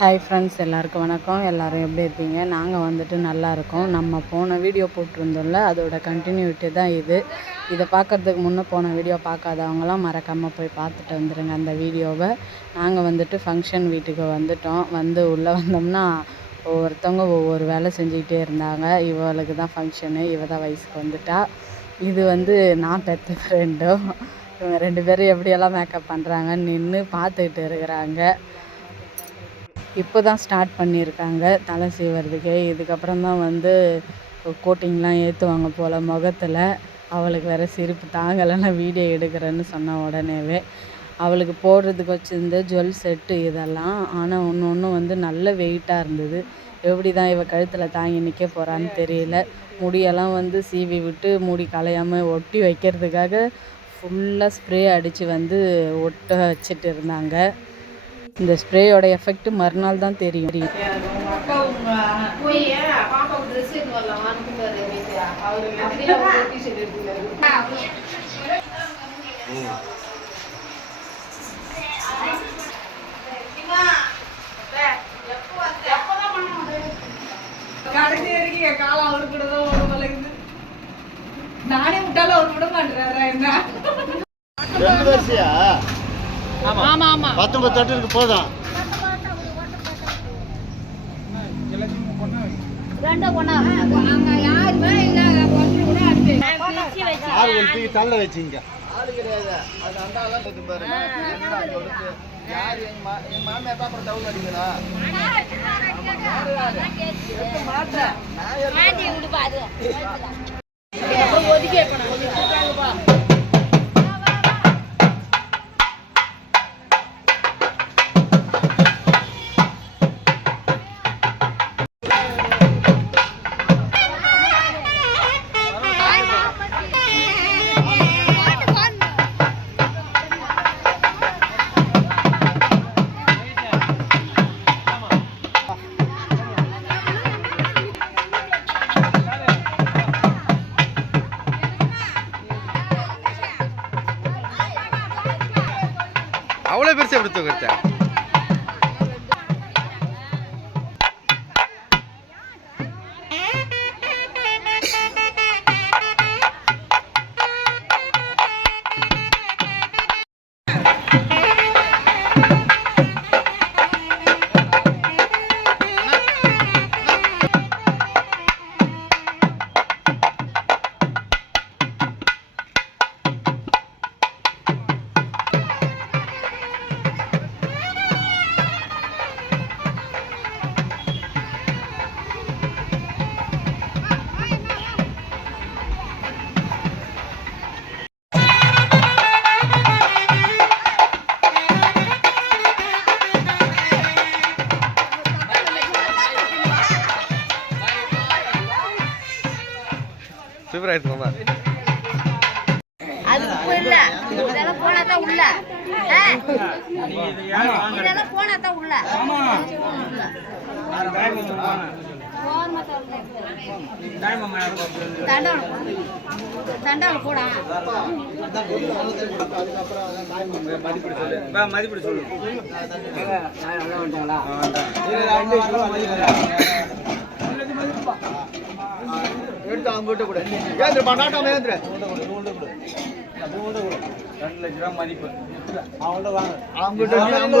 Hi friends எல்லாருக்கும் வணக்கம். எல்லோரும் எப்படி இருக்கீங்க? நாங்கள் வந்துட்டு நல்லா இருக்கோம். நம்ம போன வீடியோ போட்டிருந்தோம்ல அதோட கண்டினியூட்டி தான் இது. இதை பார்க்கறதுக்கு முன்னே போன வீடியோ பார்க்காதவங்களாம் மறக்காமல் போய் பார்த்துட்டு வந்துடுங்க அந்த வீடியோவை நாங்கள் வந்துட்டு ஃபங்க்ஷன் வீட்டுக்கு வந்துட்டோம். வந்து உள்ளே வந்தோம்னா ஒவ்வொருத்தவங்க ஒவ்வொரு வேலை செஞ்சுக்கிட்டே இருந்தாங்க. இவளுக்கு தான் ஃபங்க்ஷனு இவ தான் வயசுக்கு வந்துட்டா. இது வந்து நான் பெற்ற ஃப்ரெண்டும் இவங்க ரெண்டு பேரும் எப்படியெல்லாம் மேக்கப் பண்ணுறாங்கன்னு நின்று பார்த்துக்கிட்டு இருக்கிறாங்க. இப்போ தான் ஸ்டார்ட் பண்ணியிருக்காங்க. தலை சீவறதுக்கு இதுக்கப்புறம் தான் வந்து கோட்டிங்லாம் ஏற்றுவாங்க போல் முகத்தில். அவளுக்கு வேறு சிரிப்பு தாங்கலை நான் வீடியோ எடுக்கிறேன்னு சொன்ன உடனேவே அவளுக்கு போடுறதுக்கு வச்சுருந்த ஜுவல் செட்டு இதெல்லாம். ஆனால் ஒன்று ஒன்று வந்து நல்ல வெயிட்டாக இருந்தது. எப்படி தான் இவள் கழுத்தில் தாங்கி நிற்க போகிறான்னு தெரியல. முடியெல்லாம் வந்து சீவி விட்டு முடி கலையாமல் ஒட்டி வைக்கிறதுக்காக ஃபுல்லாக ஸ்ப்ரே அடித்து வந்து ஒட்ட வச்சுட்டு இருந்தாங்க. இந்த ஸ்ப்ரேயோட எஃபெக்ட் மறுநாள் தான் தெரியும். காலம் அவரு கூட தான் ஒரு நானே விட்டாலும் அவர் விட மாட்டேறாரா என்ன? ஆமா. ஆமா பத்தொன்பது தட்டு இருக்கு போதும் தள்ள வச்சிங்க. ஆளு கிடையாது. அது அந்த ஆளா இது? பாருங்க யார்? எங்க மா எங்க மாமியார் தான் அப்புறம் டவுன் அடிக்கிறா மாட்டேன் அவ்வளோ இதெல்லாம் போனா தான் உள்ள? இதெல்லாம் போனா தான் உள்ள. தண்டவாளம் போடா. மதிப்பிடு சொல்லு. எடுத்து அவங்க கிட்ட கூட. ஏந்திர பண்ணாட்டம் ஏந்திர. ரெண்டு லட்ச ரூபா மதிப்பு அவங்க கிட்ட இருந்து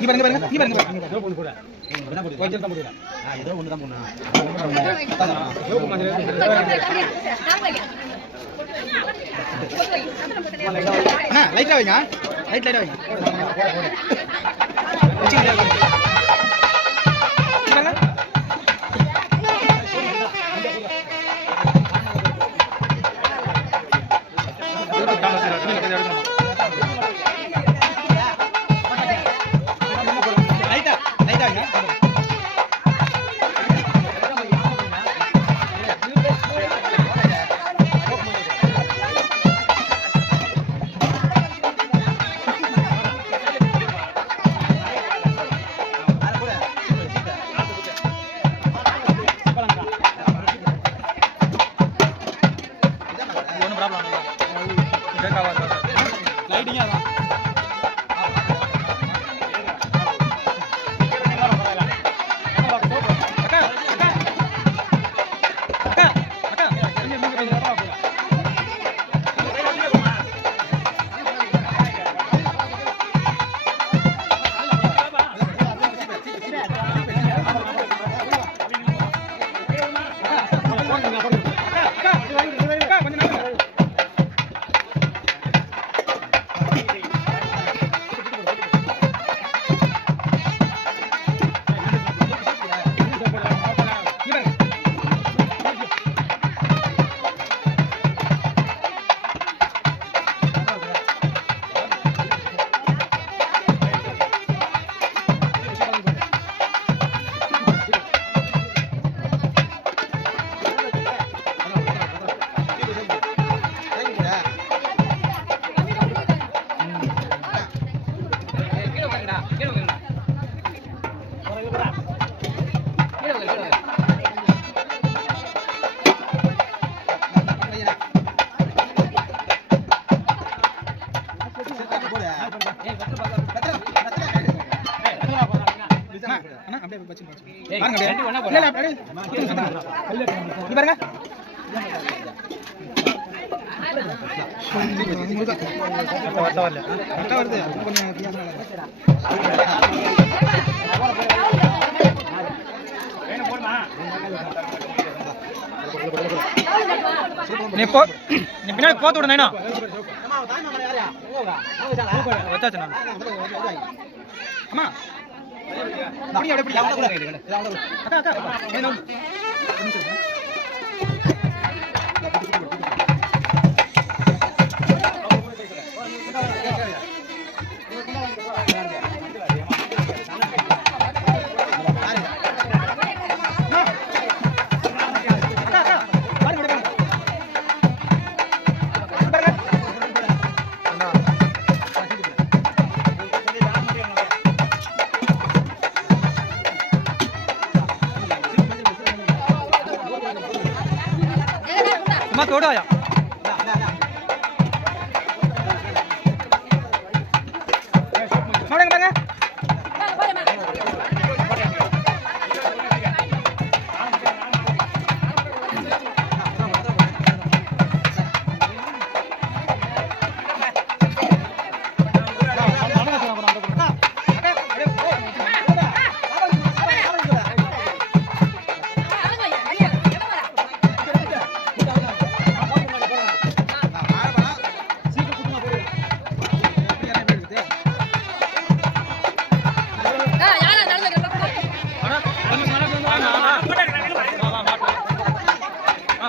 பாருங்க பாருங்க நீ பாருங்க பாருங்க ஏதோ பொண்ணு தான் போடு கொஞ்சம் தான் போடு ஆ வைங்க. லைட் லைட்டா நீ போ நீ பின்னாடி போத்து விடுங்க அக்கா அக்கா. തൊടാ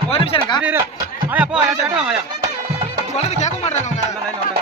ஒரு நிமிஷம் இருக்கா ஆயா போ ஆயா கேட்க மாட்டாங்க அவங்க.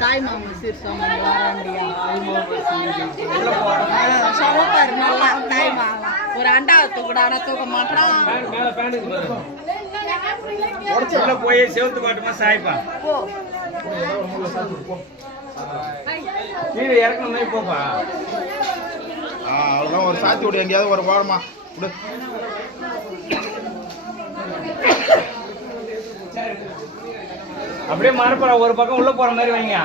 தாய் மாமன் சீர் சொன்னாங்க சமப்பாரு நல்லா தாய் மாமா ஒரு அண்டாவை தூக்கிட ஆனால் தூக்க மாட்டான் போய் செவத்து பாட்டுமா சாய்ப்பா கீழே இறக்கணும் போப்பா அவ்வளோதான் ஒரு சாத்தி விடு எங்கேயாவது ஒரு ஓரமா விடு. அப்படியே மறுப்புற ஒரு பக்கம் உள்ள போற மாதிரி வைங்க.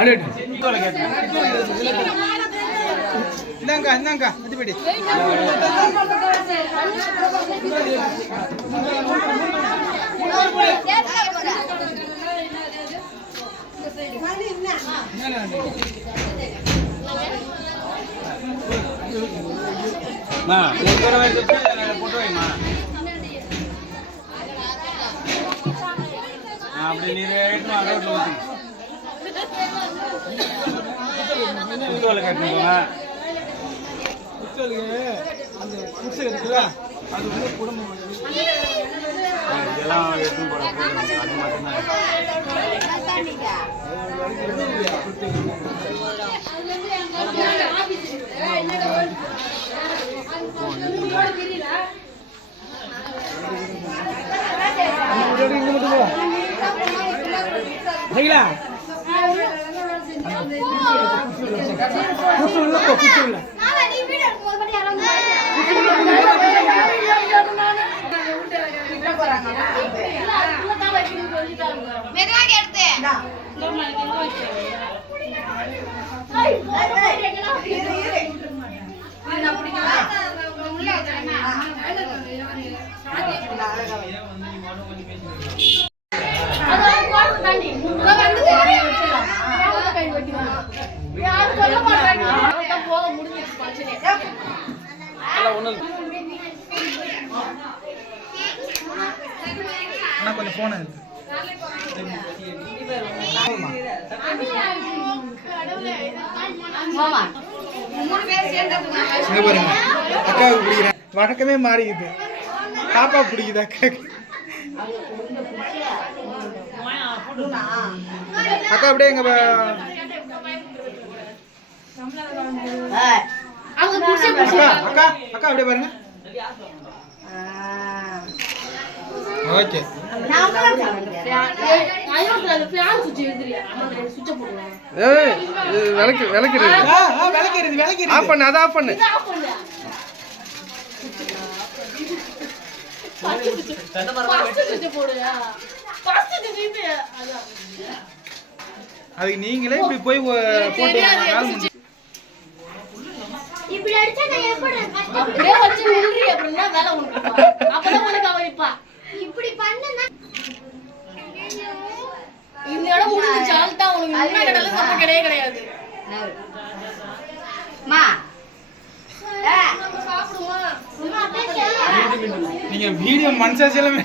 அதிபடி அம்மா, ஒரு தடவை எடுத்து போட்டு வைமா அப்படி நீர் கட்டிக்கோங்க அந்த குடிசை இருக்குல்ல அது உள்ள குடும்பம் இதெல்லாம் எடுத்து போட. அது சரிங்களா குச்சி உள்ள குச்சி உள்ள மெதுவாக எடுத்து அண்ணா கொஞ்சம் போன இருக்கு பாருங்க. அக்காவுக்கு பிடிக்கிறேன் வழக்கமே மாறிக்குது பாப்பா பிடிக்குது அக்காவுக்கு அக்கா அப்படியே எங்க அக்கா அக்கா அப்படியே பாருங்க. ஓகே விளக்கு விளக்குறது விளக்கிறது விளக்கிறது ஆஃப் பண்ணு அதை ஆஃப் பண்ணு. அதுக்கு நீங்களே இப்படி போய் போட்டு இப்படி அடிச்சா நான் எப்படி அப்படியே வச்சு நில்றி அப்படின்னா வேலை உனக்கு அப்பதான் உனக்கு அவ இப்படி பண்ணனா இந்த இடம் முடிஞ்சு தான் உனக்கு உண்மை கடல தப்பு கிடையவே கிடையாது. மா. சொல்லு. நீங்க வீடியோ மனசாட்சியெல்லாம்